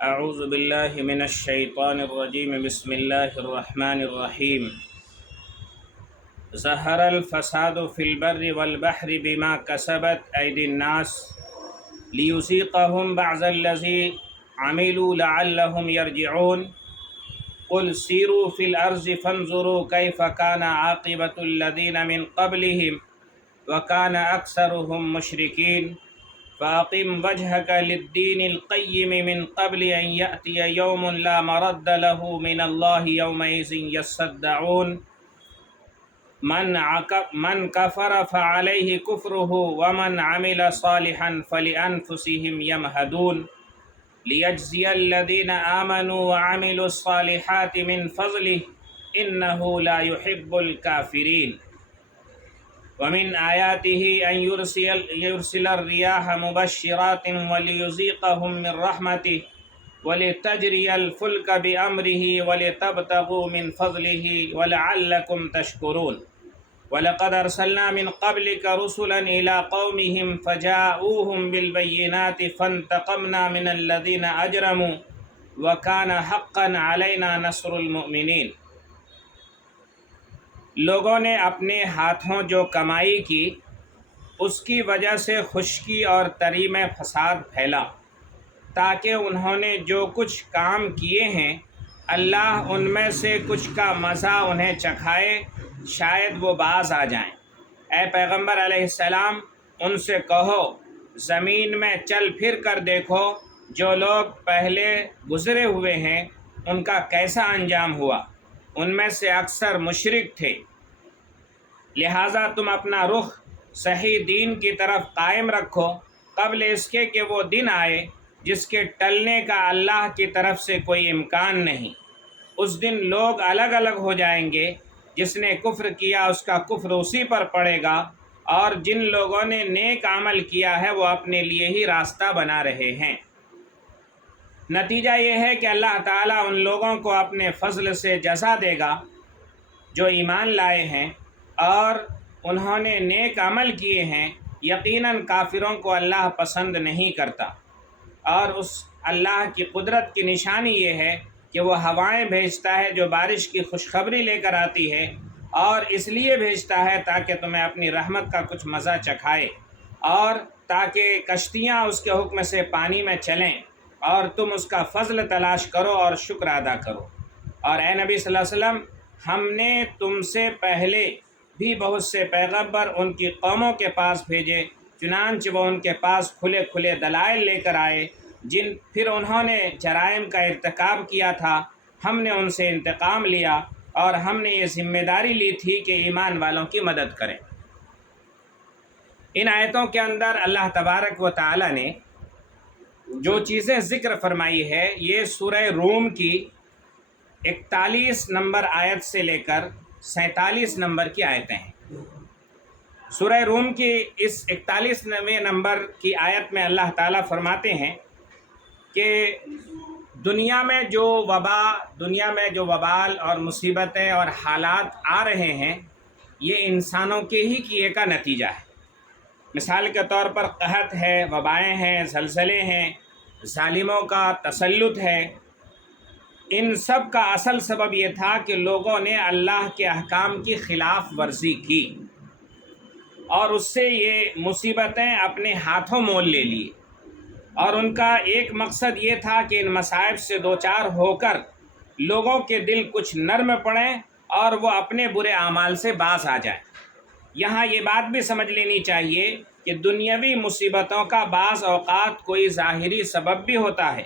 اعوذ باللہ من الشیطان الرجیم بسم اللہ الرحمن الرحیم ظہر الفساد فی البر والبحر بما کسبت ایدی الناس لیذیقہم بعض الذی عملوا لعلہم یرجعون قل سیروا فی الارض فانظروا کیف کان عاقبۃ الذین من قبلہم وکان اکثرہم مشرکین فاقم وجهك للدين القيم من قبل أن يأتي يوم لا مرد له من الله يومئذ يصدعون من كفر فعليه كفره ومن عمل صالحا فلأنفسهم يمهدون ليجزي الذين آمنوا وعملوا الصالحات من فضله إنه لا يحب الكافرين ومن آياته أن يرسل الرياح مبشرات وليذيقهم من رحمته ولتجري الفلك بأمره ولتبتغوا من فضله ولعلكم تشكرون ولقد أرسلنا من قبلك رسلا إلى قومهم فجاءوهم بالبينات فانتقمنا من الذين أجرموا وكان حقا علينا نصر المؤمنين۔ لوگوں نے اپنے ہاتھوں جو کمائی کی اس کی وجہ سے خشکی اور تری میں فساد پھیلا، تاکہ انہوں نے جو کچھ کام کیے ہیں اللہ ان میں سے کچھ کا مزہ انہیں چکھائے، شاید وہ باز آ جائیں۔ اے پیغمبر علیہ السلام، ان سے کہو زمین میں چل پھر کر دیکھو جو لوگ پہلے گزرے ہوئے ہیں ان کا کیسا انجام ہوا، ان میں سے اکثر مشرک تھے، لہٰذا تم اپنا رخ صحیح دین کی طرف قائم رکھو قبل اس کے کہ وہ دن آئے جس کے ٹلنے کا اللہ کی طرف سے کوئی امکان نہیں۔ اس دن لوگ الگ الگ ہو جائیں گے، جس نے کفر کیا اس کا کفر اسی پر پڑے گا، اور جن لوگوں نے نیک عمل کیا ہے وہ اپنے لیے ہی راستہ بنا رہے ہیں۔ نتیجہ یہ ہے کہ اللہ تعالیٰ ان لوگوں کو اپنے فضل سے جزا دے گا جو ایمان لائے ہیں اور انہوں نے نیک عمل کیے ہیں۔ یقیناً کافروں کو اللہ پسند نہیں کرتا۔ اور اس اللہ کی قدرت کی نشانی یہ ہے کہ وہ ہوائیں بھیجتا ہے جو بارش کی خوشخبری لے کر آتی ہے، اور اس لیے بھیجتا ہے تاکہ تمہیں اپنی رحمت کا کچھ مزہ چکھائے، اور تاکہ کشتیاں اس کے حکم سے پانی میں چلیں اور تم اس کا فضل تلاش کرو اور شکر ادا کرو۔ اور اے نبی صلی اللہ علیہ وسلم، ہم نے تم سے پہلے بھی بہت سے پیغمبر ان کی قوموں کے پاس بھیجے، چنانچہ وہ ان کے پاس کھلے کھلے دلائل لے کر آئے، پھر انہوں نے جرائم کا ارتکاب کیا تھا، ہم نے ان سے انتقام لیا اور ہم نے یہ ذمہ داری لی تھی کہ ایمان والوں کی مدد کریں۔ ان آیتوں کے اندر اللہ تبارک و تعالی نے جو چیزیں ذکر فرمائی ہے یہ سورہ روم کی 41 نمبر آیت سے لے کر 47 نمبر کی آیتیں ہیں۔ سورہ روم کی اس 41ویں نمبر کی آیت میں اللہ تعالیٰ فرماتے ہیں کہ دنیا میں جو وبال اور مصیبتیں اور حالات آ رہے ہیں یہ انسانوں کے ہی کیے کا نتیجہ ہے۔ مثال کے طور پر قحط ہے، وبائیں ہیں، زلزلے ہیں، ظالموں کا تسلط ہے۔ ان سب کا اصل سبب یہ تھا کہ لوگوں نے اللہ کے احکام کی خلاف ورزی کی اور اس سے یہ مصیبتیں اپنے ہاتھوں مول لے لی، اور ان کا ایک مقصد یہ تھا کہ ان مصائب سے دوچار ہو کر لوگوں کے دل کچھ نرم پڑیں اور وہ اپنے برے اعمال سے باز آ جائیں۔ یہاں یہ بات بھی سمجھ لینی چاہیے کہ دنیاوی مصیبتوں کا بعض اوقات کوئی ظاہری سبب بھی ہوتا ہے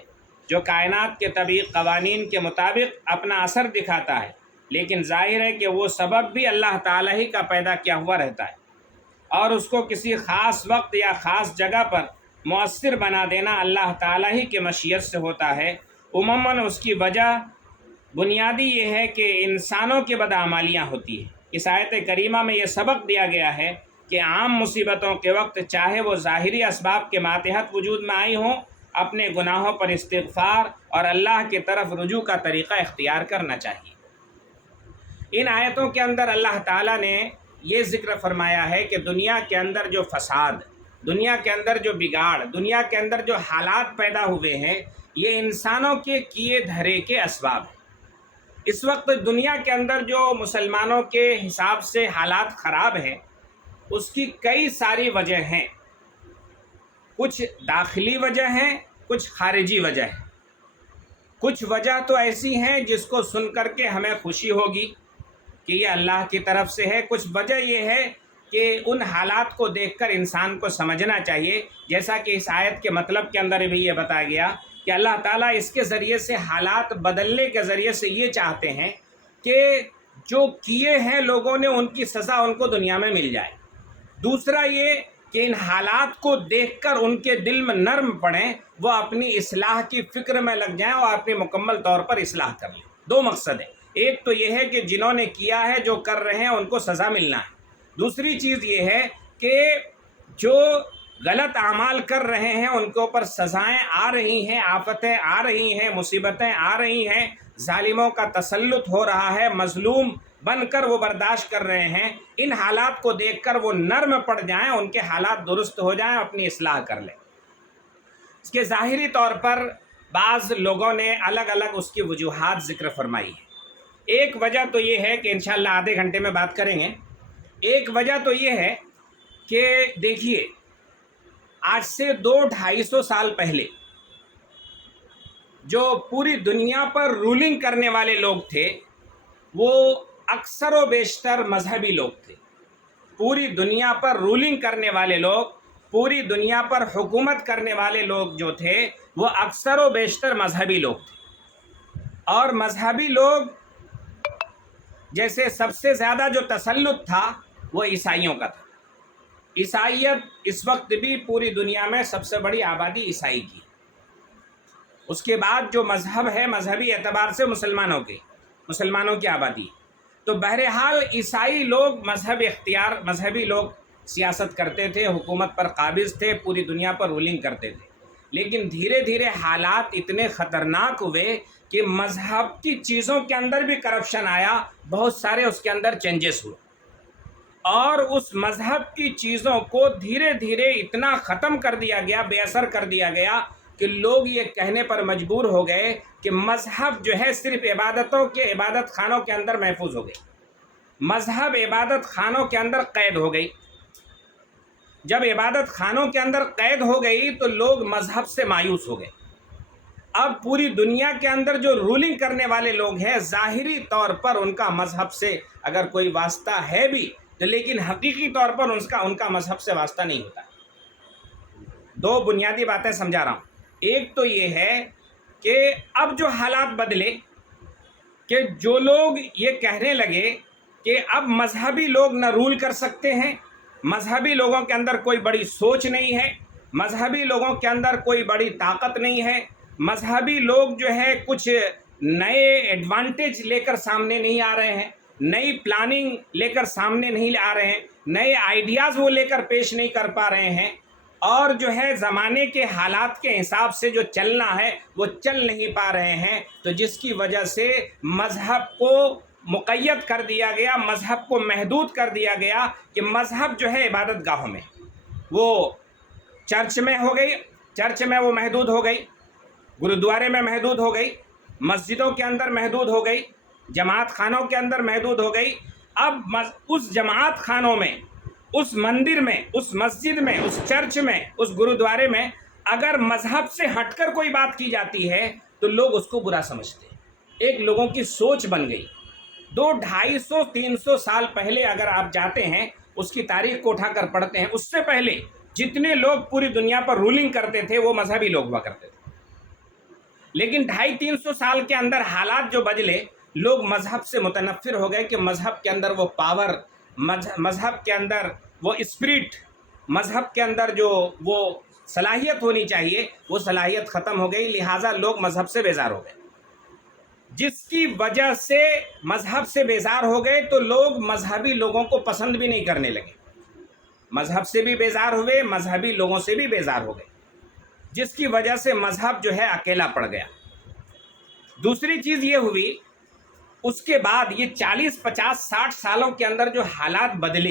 جو کائنات کے طبیعی قوانین کے مطابق اپنا اثر دکھاتا ہے، لیکن ظاہر ہے کہ وہ سبب بھی اللہ تعالیٰ ہی کا پیدا کیا ہوا رہتا ہے، اور اس کو کسی خاص وقت یا خاص جگہ پر مؤثر بنا دینا اللہ تعالیٰ ہی کے مشیت سے ہوتا ہے۔ عموماً اس کی وجہ بنیادی یہ ہے کہ انسانوں کی بدعمالیاں ہوتی ہیں۔ اس آیت کریمہ میں یہ سبق دیا گیا ہے کہ عام مصیبتوں کے وقت چاہے وہ ظاہری اسباب کے ماتحت وجود میں آئی ہوں، اپنے گناہوں پر استغفار اور اللہ کی طرف رجوع کا طریقہ اختیار کرنا چاہیے۔ ان آیتوں کے اندر اللہ تعالیٰ نے یہ ذکر فرمایا ہے کہ دنیا کے اندر جو فساد، دنیا کے اندر جو بگاڑ، دنیا کے اندر جو حالات پیدا ہوئے ہیں، یہ انسانوں کے کیے دھرے کے اسباب ہیں۔ اس وقت دنیا کے اندر جو مسلمانوں کے حساب سے حالات خراب ہیں، اس کی کئی ساری وجہ ہیں۔ کچھ داخلی وجہ ہیں، کچھ خارجی وجہ ہیں۔ کچھ وجہ تو ایسی ہیں جس کو سن کر کے ہمیں خوشی ہوگی کہ یہ اللہ کی طرف سے ہے۔ کچھ وجہ یہ ہے کہ ان حالات کو دیکھ کر انسان کو سمجھنا چاہیے، جیسا کہ اس آیت کے مطلب کے اندر بھی یہ بتایا گیا کہ اللہ تعالیٰ اس کے ذریعے سے، حالات بدلنے کے ذریعے سے یہ چاہتے ہیں کہ جو کیے ہیں لوگوں نے ان کی سزا ان کو دنیا میں مل جائے۔ دوسرا یہ کہ ان حالات کو دیکھ کر ان کے دل میں نرم پڑیں، وہ اپنی اصلاح کی فکر میں لگ جائیں اور اپنی مکمل طور پر اصلاح کر لیں۔ دو مقصد ہیں، ایک تو یہ ہے کہ جنہوں نے کیا ہے، جو کر رہے ہیں، ان کو سزا ملنا ہے۔ دوسری چیز یہ ہے کہ جو غلط اعمال کر رہے ہیں ان کے اوپر سزائیں آ رہی ہیں، آفتیں آ رہی ہیں، مصیبتیں آ رہی ہیں، ظالموں کا تسلط ہو رہا ہے، مظلوم بن کر وہ برداشت کر رہے ہیں۔ ان حالات کو دیکھ کر وہ نرم پڑ جائیں، ان کے حالات درست ہو جائیں، اپنی اصلاح کر لیں۔ اس کے ظاہری طور پر بعض لوگوں نے الگ الگ اس کی وجوہات ذکر فرمائی ہے۔ ایک وجہ تو یہ ہے کہ انشاءاللہ آدھے گھنٹے میں بات کریں گے۔ ایک وجہ تو یہ ہے کہ دیکھیے، آج سے 200-250 سال پہلے جو پوری دنیا پر رولنگ کرنے والے لوگ تھے، وہ اکثر و بیشتر مذہبی لوگ تھے۔ پوری دنیا پر رولنگ کرنے والے لوگ، پوری دنیا پر حکومت کرنے والے لوگ جو تھے، وہ اکثر و بیشتر مذہبی لوگ تھے۔ اور مذہبی لوگ جیسے سب سے زیادہ جو تسلط تھا وہ عیسائیوں کا تھا۔ عیسائیت اس وقت بھی پوری دنیا میں سب سے بڑی آبادی عیسائی کی۔ اس کے بعد جو مذہب ہے، مذہبی اعتبار سے مسلمانوں کی آبادی۔ تو بہرحال عیسائی لوگ مذہبی لوگ سیاست کرتے تھے، حکومت پر قابض تھے، پوری دنیا پر رولنگ کرتے تھے۔ لیکن دھیرے دھیرے حالات اتنے خطرناک ہوئے کہ مذہب کی چیزوں کے اندر بھی کرپشن آیا، بہت سارے اس کے اندر چینجز ہوئے، اور اس مذہب کی چیزوں کو دھیرے دھیرے اتنا ختم کر دیا گیا، بے اثر کر دیا گیا کہ لوگ یہ کہنے پر مجبور ہو گئے کہ مذہب جو ہے صرف عبادت خانوں کے اندر محفوظ ہو گئی۔ مذہب عبادت خانوں کے اندر قید ہو گئی۔ جب عبادت خانوں کے اندر قید ہو گئی تو لوگ مذہب سے مایوس ہو گئے۔ اب پوری دنیا کے اندر جو رولنگ کرنے والے لوگ ہیں، ظاہری طور پر ان کا مذہب سے اگر کوئی واسطہ ہے بھی تو لیکن حقیقی طور پر ان کا مذہب سے واسطہ نہیں ہوتا۔ دو بنیادی باتیں سمجھا رہا ہوں۔ ایک تو یہ ہے کہ اب جو حالات بدلے کہ جو لوگ یہ کہنے لگے کہ اب مذہبی لوگ نہ رول کر سکتے ہیں، مذہبی لوگوں کے اندر کوئی بڑی سوچ نہیں ہے، مذہبی لوگوں کے اندر کوئی بڑی طاقت نہیں ہے، مذہبی لوگ جو ہے کچھ نئے ایڈوانٹیج لے کر سامنے نہیں آ رہے ہیں، نئی پلاننگ لے کر سامنے نہیں آ رہے ہیں، نئے آئیڈیاز وہ لے کر پیش نہیں کر پا رہے ہیں، اور جو ہے زمانے کے حالات کے حساب سے جو چلنا ہے وہ چل نہیں پا رہے ہیں، تو جس کی وجہ سے مذہب کو مقید کر دیا گیا، مذہب کو محدود کر دیا گیا کہ مذہب جو ہے عبادت گاہوں میں، وہ چرچ میں ہو گئی، چرچ میں وہ محدود ہو گئی، گرودوارے میں محدود ہو گئی، مسجدوں کے اندر محدود ہو گئی، جماعت خانوں کے اندر محدود ہو گئی۔ اب اس جماعت خانوں میں، اس مندر میں، اس مسجد میں، اس چرچ میں، اس گرودوارے میں اگر مذہب سے ہٹ کر کوئی بات کی جاتی ہے تو لوگ اس کو برا سمجھتے ہیں۔ ایک لوگوں کی سوچ بن گئی۔ 200-250-300 سال پہلے اگر آپ جاتے ہیں، اس کی تاریخ کو اٹھا کر پڑھتے ہیں، اس سے پہلے جتنے لوگ پوری دنیا پر رولنگ کرتے تھے وہ مذہبی لوگ ہوا کرتے تھے۔ لیکن 250-300 سال کے اندر حالات جو بدلے، لوگ مذہب سے متنفر ہو گئے کہ مذہب کے اندر وہ پاور، مذہب کے اندر وہ اسپرٹ، مذہب کے اندر جو وہ صلاحیت ہونی چاہیے وہ صلاحیت ختم ہو گئی، لہٰذا لوگ مذہب سے بیزار ہو گئے۔ جس کی وجہ سے مذہب سے بیزار ہو گئے تو لوگ مذہبی لوگوں کو پسند بھی نہیں کرنے لگے، مذہب سے بھی بیزار ہوئے، مذہبی لوگوں سے بھی بیزار ہو گئے، جس کی وجہ سے مذہب جو ہے اکیلا پڑ گیا۔ دوسری چیز یہ ہوئی، اس کے بعد یہ 40-50-60 سالوں کے اندر جو حالات بدلے،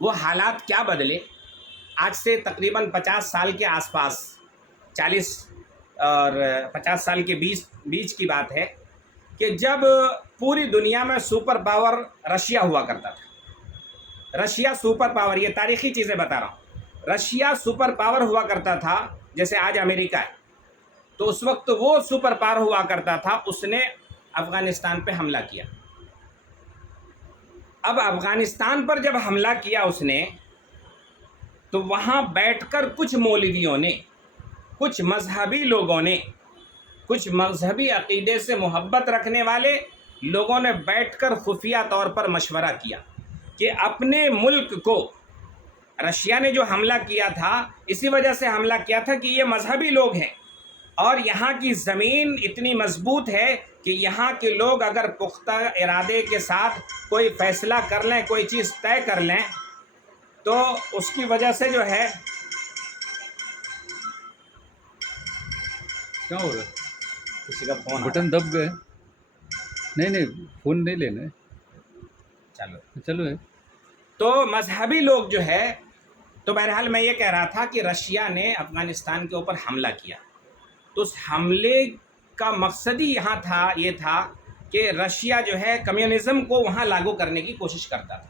وہ حالات کیا بدلے؟ آج سے تقریباً 50 سال کے آس پاس، 40 اور 50 سال کے بیچ کی بات ہے کہ جب پوری دنیا میں سپر پاور رشیا ہوا کرتا تھا. رشیا سپر پاور، یہ تاریخی چیزیں بتا رہا ہوں، رشیا سپر پاور ہوا کرتا تھا جیسے آج امریکہ ہے. تو اس وقت وہ سپر پاور ہوا کرتا تھا، اس نے افغانستان پہ حملہ کیا. اب افغانستان پر جب حملہ کیا اس نے، تو وہاں بیٹھ کر کچھ مولویوں نے، کچھ مذہبی لوگوں نے، کچھ مذہبی عقیدے سے محبت رکھنے والے لوگوں نے بیٹھ کر خفیہ طور پر مشورہ کیا کہ اپنے ملک کو، رشیا نے جو حملہ کیا تھا اسی وجہ سے حملہ کیا تھا کہ یہ مذہبی لوگ ہیں اور یہاں کی زمین اتنی مضبوط ہے کہ یہاں کے لوگ اگر پختہ ارادے کے ساتھ کوئی فیصلہ کر لیں، کوئی چیز طے کر لیں، تو اس کی وجہ سے جو ہے کیا ہو رہا ہے؟ کسی کا فون بٹن دب گئے. نہیں فون نہیں لینا ہے. چلو ہے. تو مذہبی لوگ جو ہے، تو بہرحال میں یہ کہہ رہا تھا کہ رشیا نے افغانستان کے اوپر حملہ کیا. تو اس حملے کا مقصد ہی یہ تھا کہ رشیا جو ہے کمیونزم کو وہاں لاگو کرنے کی کوشش کرتا تھا.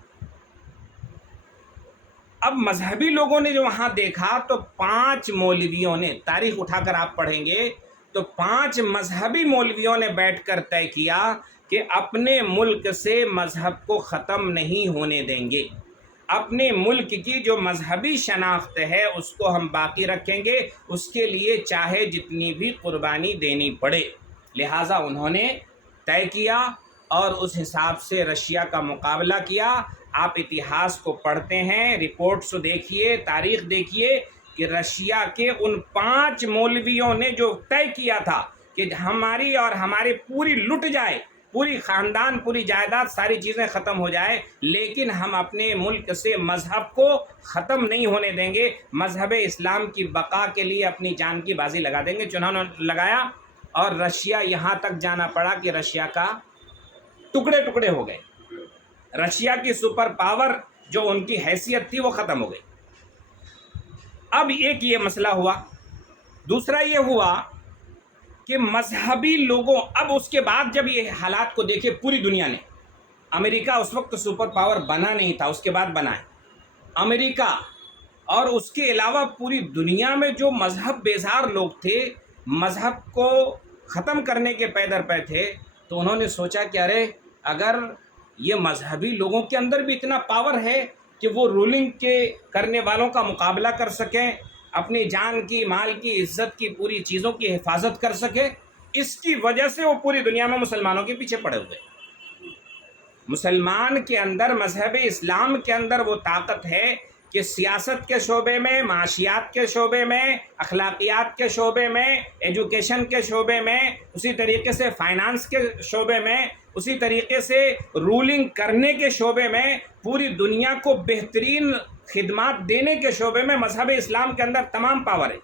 اب مذہبی لوگوں نے جو وہاں دیکھا تو 5 مولویوں نے، تاریخ اٹھا کر آپ پڑھیں گے تو 5 مذہبی مولویوں نے بیٹھ کر طے کیا کہ اپنے ملک سے مذہب کو ختم نہیں ہونے دیں گے. اپنے ملک کی جو مذہبی شناخت ہے اس کو ہم باقی رکھیں گے، اس کے لیے چاہے جتنی بھی قربانی دینی پڑے. لہٰذا انہوں نے طے کیا اور اس حساب سے رشیا کا مقابلہ کیا. آپ اتہاس کو پڑھتے ہیں، رپورٹس دیکھیے، تاریخ دیکھیے کہ رشیا کے ان 5 مولویوں نے جو طے کیا تھا کہ ہماری اور ہماری پوری لٹ جائے، پوری خاندان، پوری جائیداد، ساری چیزیں ختم ہو جائے، لیکن ہم اپنے ملک سے مذہب کو ختم نہیں ہونے دیں گے، مذہب اسلام کی بقا کے لیے اپنی جان کی بازی لگا دیں گے. چنانچہ لگایا اور رشیا یہاں تک جانا پڑا کہ رشیا کا ٹکڑے ٹکڑے ہو گئے. رشیا کی سپر پاور جو ان کی حیثیت تھی وہ ختم ہو گئی. اب ایک یہ مسئلہ ہوا. دوسرا یہ ہوا کہ مذہبی لوگوں، اب اس کے بعد جب یہ حالات کو دیکھے پوری دنیا نے، امریکہ اس وقت سپر پاور بنا نہیں تھا، اس کے بعد بنا ہے امریکہ، اور اس کے علاوہ پوری دنیا میں جو مذہب بیزار لوگ تھے، مذہب کو ختم کرنے کے پیدر پہ تھے، تو انہوں نے سوچا کہ ارے اگر یہ مذہبی لوگوں کے اندر بھی اتنا پاور ہے کہ وہ رولنگ کے کرنے والوں کا مقابلہ کر سکیں، اپنی جان کی، مال کی، عزت کی، پوری چیزوں کی حفاظت کر سکے، اس کی وجہ سے وہ پوری دنیا میں مسلمانوں کے پیچھے پڑے ہوئے. مسلمان کے اندر، مذہب اسلام کے اندر وہ طاقت ہے کہ سیاست کے شعبے میں، معاشیات کے شعبے میں، اخلاقیات کے شعبے میں، ایجوکیشن کے شعبے میں، اسی طریقے سے فائنانس کے شعبے میں، اسی طریقے سے رولنگ کرنے کے شعبے میں، پوری دنیا کو بہترین خدمات دینے کے شعبے میں مذہب اسلام کے اندر تمام پاور ہے.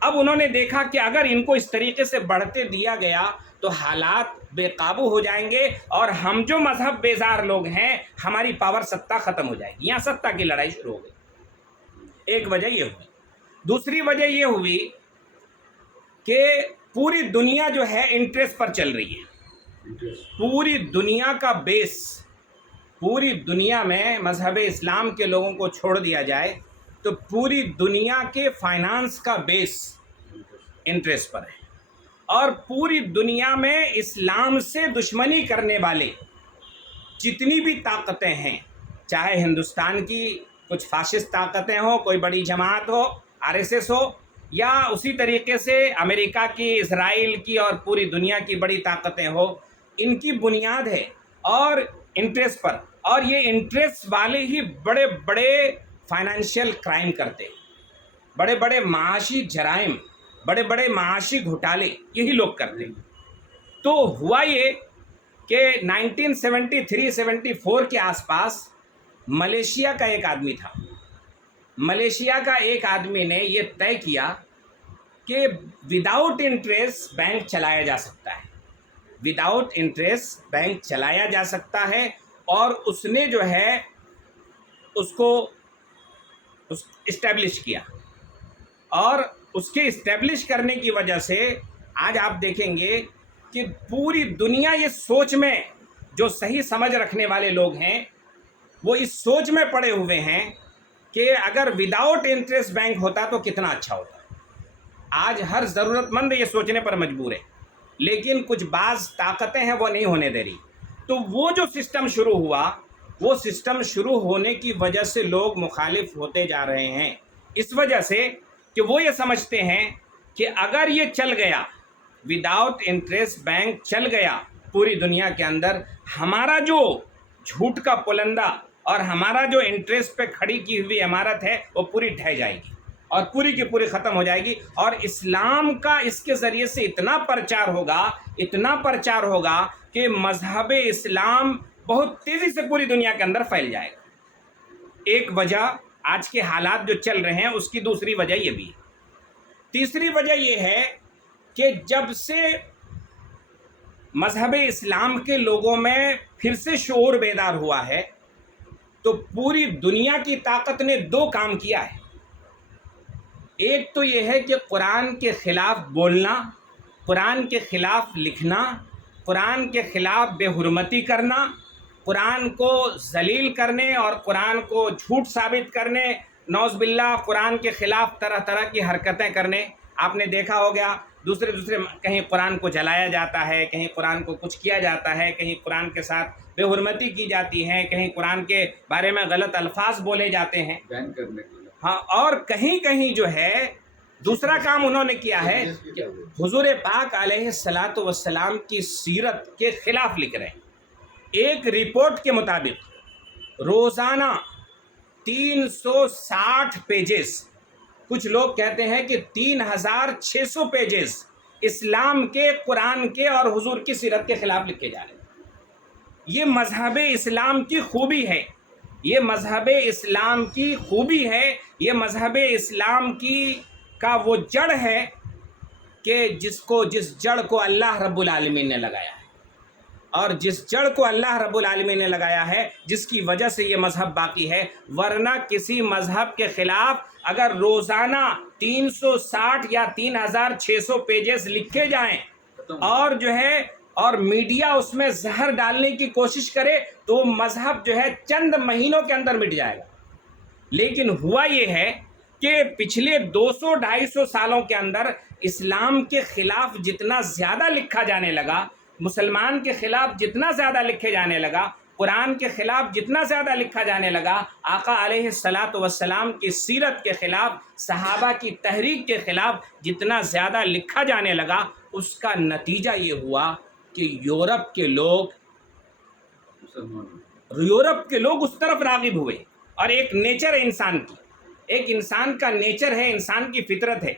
اب انہوں نے دیکھا کہ اگر ان کو اس طریقے سے بڑھتے دیا گیا تو حالات بے قابو ہو جائیں گے اور ہم جو مذہب بیزار لوگ ہیں ہماری پاور، سطح ختم ہو جائے گی. یہاں سطح کی لڑائی شروع ہو گئی. ایک وجہ یہ ہوئی. دوسری وجہ یہ ہوئی کہ پوری دنیا جو ہے انٹرسٹ پر چل رہی ہے. پوری دنیا کا بیس، پوری دنیا میں مذہب اسلام کے لوگوں کو چھوڑ دیا جائے تو پوری دنیا کے فائنانس کا بیس انٹرسٹ پر ہے، اور پوری دنیا میں اسلام سے دشمنی کرنے والے جتنی بھی طاقتیں ہیں، چاہے ہندوستان کی کچھ فاشسٹ طاقتیں ہوں، کوئی بڑی جماعت ہو، RSS ہو، یا اسی طریقے سے امریکہ کی، اسرائیل کی اور پوری دنیا کی بڑی طاقتیں ہو، ان کی بنیاد ہے اور انٹرسٹ پر. اور یہ انٹرسٹ والے ہی بڑے بڑے فائنینشیل کرائم کرتے، بڑے بڑے معاشی جرائم، بڑے بڑے معاشی گھوٹالے یہی لوگ کرتے. تو ہوا یہ کہ 1973-74 کے آس پاس ملیشیا کا ایک آدمی تھا. ملیشیا کا ایک آدمی نے یہ طے کیا کہ وداؤٹ انٹرسٹ بینک چلایا جا سکتا ہے، وداؤٹ انٹرسٹ بینک چلایا جا سکتا ہے. اور اس نے جو ہے اس کو اسٹیبلش کیا، اور اس کے اسٹیبلش کرنے کی وجہ سے آج آپ دیکھیں گے کہ پوری دنیا یہ سوچ میں، جو صحیح سمجھ رکھنے والے لوگ ہیں وہ اس سوچ میں پڑے ہوئے ہیں کہ اگر وداؤٹ انٹرسٹ بینک ہوتا تو کتنا اچھا ہوتا۔ آج ہر ضرورت مند یہ سوچنے پر مجبور ہے، لیکن کچھ بعض طاقتیں ہیں وہ نہیں ہونے دے رہی۔ تو وہ جو سسٹم شروع ہوا، وہ سسٹم شروع ہونے کی وجہ سے لوگ مخالف ہوتے جا رہے ہیں، اس وجہ سے کہ وہ یہ سمجھتے ہیں کہ اگر یہ چل گیا، وداؤٹ انٹرسٹ بینک چل گیا پوری دنیا کے اندر، ہمارا جو جھوٹ کا پلندہ اور ہمارا جو انٹرسٹ پہ کھڑی کی ہوئی عمارت ہے وہ پوری ڈھہ جائے گی اور پوری کی پوری ختم ہو جائے گی، اور اسلام کا اس کے ذریعے سے اتنا پرچار ہوگا کہ مذہب اسلام بہت تیزی سے پوری دنیا کے اندر پھیل جائے گا۔ ایک وجہ آج کے حالات جو چل رہے ہیں اس کی دوسری وجہ یہ بھی ہے۔ تیسری وجہ یہ ہے کہ جب سے مذہب اسلام کے لوگوں میں پھر سے شعور بیدار ہوا ہے تو پوری دنیا کی طاقت نے دو کام کیا ہے۔ ایک تو یہ ہے کہ قرآن کے خلاف بولنا، قرآن کے خلاف لکھنا، قرآن کے خلاف بے حرمتی کرنا، قرآن کو ذلیل کرنے اور قرآن کو جھوٹ ثابت کرنے، نعوذ باللہ قرآن کے خلاف طرح طرح کی حرکتیں کرنے۔ آپ نے دیکھا ہو گیا دوسرے کہیں قرآن کو جلایا جاتا ہے، کہیں قرآن کو کچھ کیا جاتا ہے، کہیں قرآن کے ساتھ بے حرمتی کی جاتی ہے، کہیں قرآن کے بارے میں غلط الفاظ بولے جاتے ہیں، بین کرنے کے لیے۔ ہاں، اور کہیں کہیں جو ہے دوسرا کام انہوں نے کیا ہے کہ حضور پاک علیہ الصلاۃ والسلام کی سیرت کے خلاف لکھ رہے ہیں۔ ایک رپورٹ کے مطابق روزانہ 360 پیجز، کچھ لوگ کہتے ہیں کہ 3600 پیجز اسلام کے، قرآن کے اور حضور کی سیرت کے خلاف لکھے جا رہے ہیں۔ یہ مذہب اسلام کی خوبی ہے، یہ مذہب اسلام کی خوبی ہے، یہ مذہب اسلام کا وہ جڑ ہے کہ جس جڑ کو اللہ رب العالمین نے لگایا ہے، اور جس جڑ کو اللہ رب العالمین نے لگایا ہے جس کی وجہ سے یہ مذہب باقی ہے۔ ورنہ کسی مذہب کے خلاف اگر روزانہ 360 یا 3600 پیجز لکھے جائیں اور جو ہے اور میڈیا اس میں زہر ڈالنے کی کوشش کرے تو مذہب جو ہے چند مہینوں کے اندر مٹ جائے گا۔ لیکن ہوا یہ ہے کہ پچھلے 200-250 سالوں کے اندر اسلام کے خلاف جتنا زیادہ لکھا جانے لگا، مسلمان کے خلاف جتنا زیادہ لکھے جانے لگا، قرآن کے خلاف جتنا زیادہ لکھا جانے لگا، آقا علیہ الصلاۃ والسلام کی سیرت کے خلاف، صحابہ کی تحریک کے خلاف جتنا زیادہ لکھا جانے لگا، اس کا نتیجہ یہ ہوا کہ یورپ کے لوگ اس طرف راغب ہوئے۔ اور ایک نیچر ہے انسان کی، ایک انسان کا نیچر ہے، انسان کی فطرت ہے۔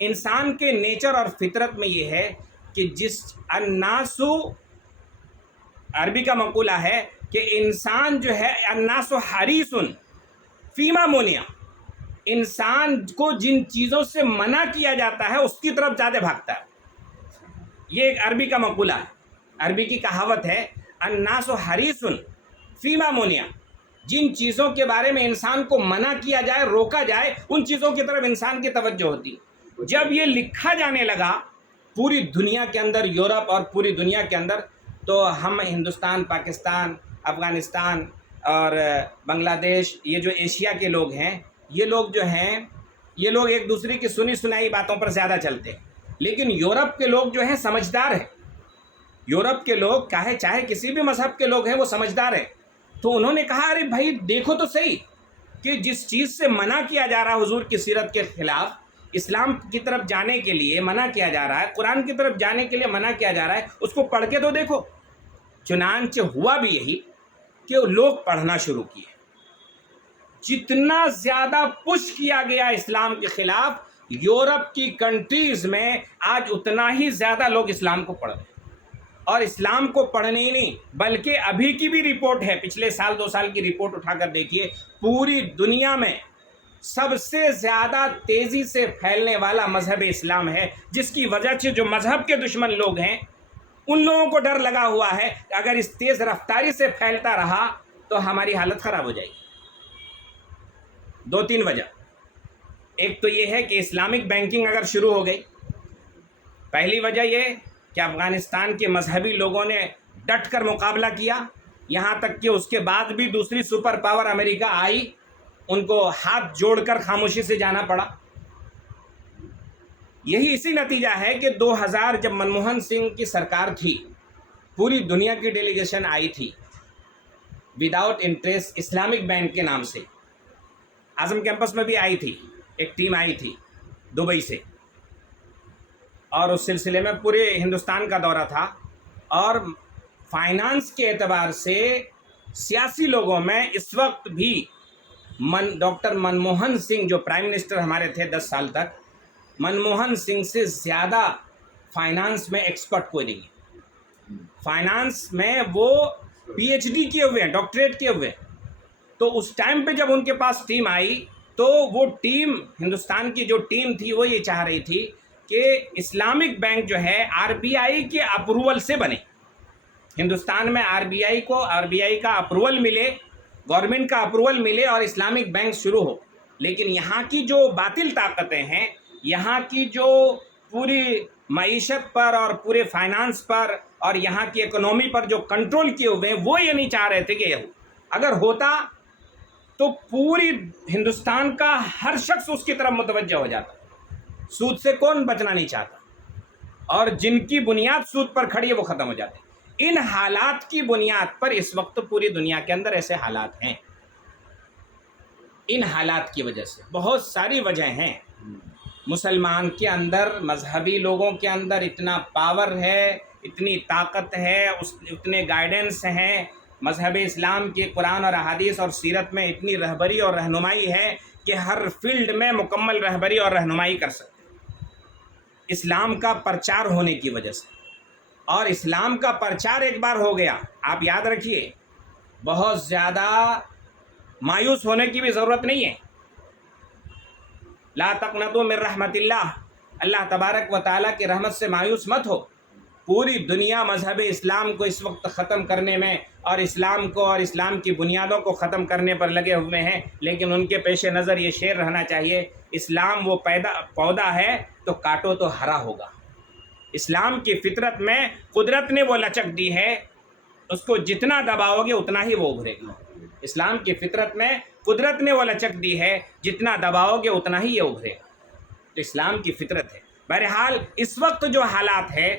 انسان کے نیچر اور فطرت میں یہ ہے کہ الناس، عربی کا مقولہ ہے کہ انسان جو ہے الناس حریص فیما منع، انسان کو جن چیزوں سے منع کیا جاتا ہے اس کی طرف زیادہ بھاگتا ہے۔ یہ ایک عربی کا مقولہ ہے، عربی کی کہاوت ہے الناس حریص فیما منع، جن چیزوں کے بارے میں انسان کو منع کیا جائے، روکا جائے، ان چیزوں کی طرف انسان کی توجہ ہوتی۔ جب یہ لکھا جانے لگا پوری دنیا کے اندر، یورپ اور پوری دنیا کے اندر، تو ہم ہندوستان، پاکستان، افغانستان اور بنگلہ دیش، یہ جو ایشیا کے لوگ ہیں، یہ لوگ ایک دوسرے کی سنی سنائی باتوں پر زیادہ چلتے ہیں۔ لیکن یورپ کے لوگ جو ہیں سمجھدار ہیں، یورپ کے لوگ چاہے کسی بھی مذہب کے لوگ ہیں وہ سمجھدار ہیں۔ تو انہوں نے کہا ارے بھائی دیکھو تو صحیح کہ جس چیز سے منع کیا جا رہا ہے حضور کی سیرت کے خلاف، اسلام کی طرف جانے کے لیے منع کیا جا رہا ہے، قرآن کی طرف جانے کے لیے منع کیا جا رہا ہے، اس کو پڑھ کے تو دیکھو۔ چنانچہ ہوا بھی یہی کہ لوگ پڑھنا شروع کیے۔ جتنا زیادہ پش کیا گیا اسلام کے خلاف یورپ کی کنٹریز میں، آج اتنا ہی زیادہ لوگ اسلام کو پڑھ رہے ہیں۔ اور اسلام کو پڑھنے ہی نہیں بلکہ ابھی کی بھی رپورٹ ہے، پچھلے سال 2 سال کی رپورٹ اٹھا کر دیکھیے، پوری دنیا میں سب سے زیادہ تیزی سے پھیلنے والا مذہب اسلام ہے، جس کی وجہ سے جو مذہب کے دشمن لوگ ہیں ان لوگوں کو ڈر لگا ہوا ہے کہ اگر اس تیز رفتاری سے پھیلتا رہا تو ہماری حالت خراب ہو جائے گی۔ دو تین وجہ. ایک تو یہ ہے کہ اسلامک بینکنگ اگر شروع ہو گئی. پہلی وجہ یہ کہ افغانستان کے مذہبی لوگوں نے ڈٹ کر مقابلہ کیا، یہاں تک کہ اس کے بعد بھی دوسری سپر پاور امریکہ آئی، ان کو ہاتھ جوڑ کر خاموشی سے جانا پڑا. یہی اسی نتیجہ ہے کہ 2000 جب منموہن سنگھ کی سرکار تھی، پوری دنیا کی ڈیلیگیشن آئی تھی وداؤٹ انٹرسٹ اسلامک بینک کے نام سے. اعظم کیمپس میں بھی آئی تھی، ایک ٹیم آئی تھی دبئی سے، اور اس سلسلے میں پورے ہندوستان کا دورہ تھا. اور فائنانس کے اعتبار سے سیاسی لوگوں میں اس وقت بھی ڈاکٹر منموہن سنگھ جو پرائم منسٹر ہمارے تھے 10 سال تک، منموہن سنگھ سے زیادہ فائنانس میں ایکسپرٹ کوئی نہیں ہے. فائنانس میں وہ پی ایچ ڈی کیے ہوئے ہیں، ڈاکٹریٹ کیے ہوئے ہیں. تو اس ٹائم پہ جب ان کے پاس ٹیم آئی تو وہ ٹیم، ہندوستان کی جو ٹیم تھی وہ یہ چاہ رہی تھی کہ اسلامک بینک جو ہے آر بی آئی کے اپروول سے بنے. ہندوستان میں آر بی آئی کا اپروول ملے، گورنمنٹ کا اپروول ملے اور اسلامک بینک شروع ہو. لیکن یہاں کی جو باطل طاقتیں ہیں، یہاں کی جو پوری معیشت پر اور پورے فائنانس پر اور یہاں کی اکنومی پر جو کنٹرول کیے ہوئے ہیں، وہ یہ نہیں چاہ رہے تھے کہ یہ ہو. اگر ہوتا تو پوری ہندوستان کا ہر شخص اس کی طرف متوجہ ہو جاتا. سود سے کون بچنا نہیں چاہتا، اور جن کی بنیاد سود پر کھڑی ہے وہ ختم ہو جاتے ہیں. ان حالات کی بنیاد پر اس وقت پوری دنیا کے اندر ایسے حالات ہیں. ان حالات کی وجہ سے بہت ساری وجہ ہیں. مسلمان کے اندر، مذہبی لوگوں کے اندر اتنا پاور ہے، اتنی طاقت ہے، اتنے گائیڈنس ہیں. مذہب اسلام کے قرآن اور احادیث اور سیرت میں اتنی رہبری اور رہنمائی ہے کہ ہر فیلڈ میں مکمل رہبری اور رہنمائی کر سکتے ہیں اسلام کا پرچار ہونے کی وجہ سے. اور اسلام کا پرچار ایک بار ہو گیا، آپ یاد رکھیے، بہت زیادہ مایوس ہونے کی بھی ضرورت نہیں ہے. لا تقنطوا من رحمت اللہ، اللہ تبارک و تعالیٰ کی رحمت سے مایوس مت ہو. پوری دنیا مذہب اسلام کو اس وقت ختم کرنے میں اور اسلام کو اور اسلام کی بنیادوں کو ختم کرنے پر لگے ہوئے ہیں. لیکن ان کے پیش نظر یہ شعر رہنا چاہیے، اسلام وہ پودا ہے تو کاٹو تو ہرا ہوگا. اسلام کی فطرت میں قدرت نے وہ لچک دی ہے، اس کو جتنا دباؤ گے اتنا ہی وہ ابھرے گا. اسلام کی فطرت میں قدرت نے وہ لچک دی ہے، جتنا دباؤ گے اتنا ہی یہ ابھرے گا. تو اسلام کی فطرت ہے. بہرحال اس وقت جو حالات ہے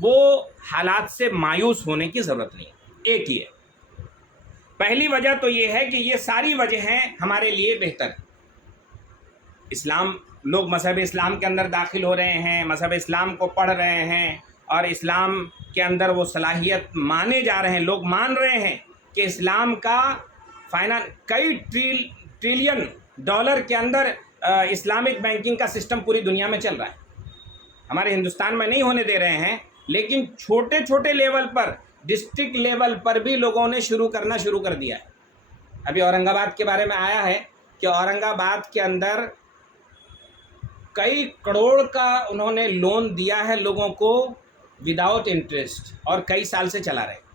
وہ حالات سے مایوس ہونے کی ضرورت نہیں. ایک ہی ہے. پہلی وجہ تو یہ ہے کہ یہ ساری وجہیں ہمارے لیے بہتر ہیں. اسلام، لوگ مذہب اسلام کے اندر داخل ہو رہے ہیں، مذہب اسلام کو پڑھ رہے ہیں، اور اسلام کے اندر وہ صلاحیت مانے جا رہے ہیں. لوگ مان رہے ہیں کہ اسلام کا کئی ٹریلین ڈالر کے اندر اسلامک بینکنگ کا سسٹم پوری دنیا میں چل رہا ہے. ہمارے ہندوستان میں نہیں ہونے دے رہے ہیں، لیکن چھوٹے چھوٹے لیول پر، ڈسٹرکٹ لیول پر بھی لوگوں نے شروع کر دیا ہے. ابھی اورنگ آباد کے بارے میں آیا ہے کہ اورنگ آباد کے اندر کئی کروڑ کا انہوں نے لون دیا ہے لوگوں کو وداؤٹ انٹرسٹ، اور کئی سال سے چلا رہے.